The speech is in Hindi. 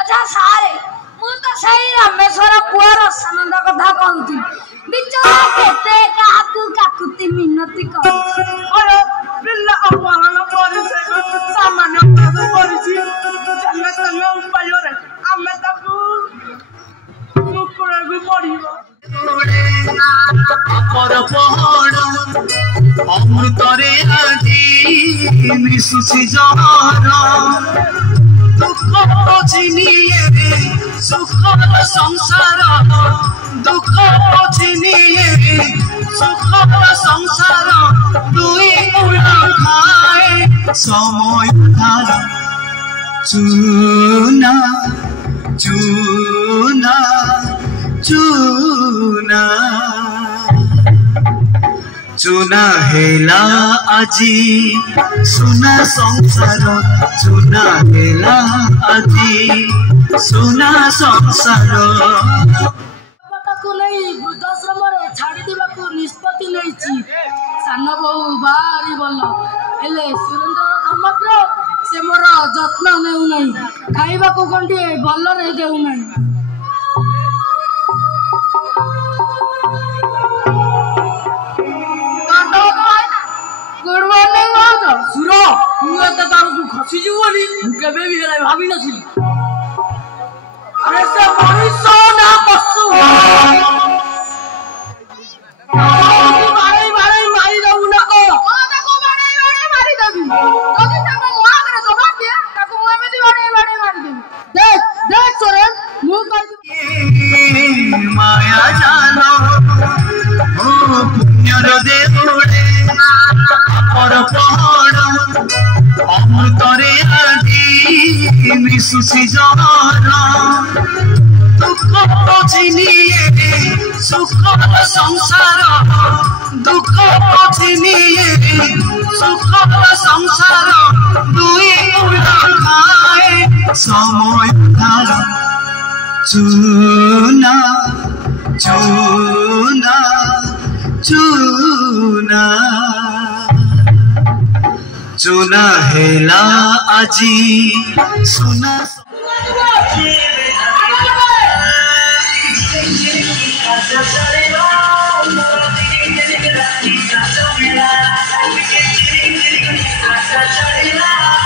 अच्छा सारे मु तो सही रामेश्वर पुअर सनंद कथा कहूती बिचारा केते काकू काकुती मिनती कर अरे बिल्ला अपहरण परिसे सामान्य अपराध परिसी जन्म तन्म उपाय रे आमे ताकू मुकुरे भी पड़िबो अपर पहड़ अमृतरे आजी मिशुची जहर दुख चिनिए सुखर संसार दुख चिनिए सुखर संसार दुई मूल खाए समय धार चूना चूना चूना चुना हेला आजी सुना संसार चुना हेला आजी सुना संसार को नहीं वृद्धाश्रम रे छाड़ी दिबा को निष्पत्ति लेछि सान बहु बारी बोल हेले सुरेंद्र धर्मत्र से मोर जत्न नेउ नहीं खाइबा को गंडी भल रे देउ नहीं गुड मॉर्निंग बाबा सुरो तू एत तार को खसी जीवनी केबे भी हेला भाबी नथिली अरे से मनुष्य ना पशु मारी दबू ना को ताको मारी दबी जदी ताको मुआ करे जवाब दे ताको मुआ में मारी देबी देख चोरन मु कर माया जानो ओ पुण्यर देवड़े अपर पहड़ अमृतरे आजी मिशुची जहर दुख बुझिनिए सुख संसार दुख बुझिनिए सुख संसार दुई उड़ा खाए समय धार चूना चूना चूना चूना हेला आजी सुना Thank you.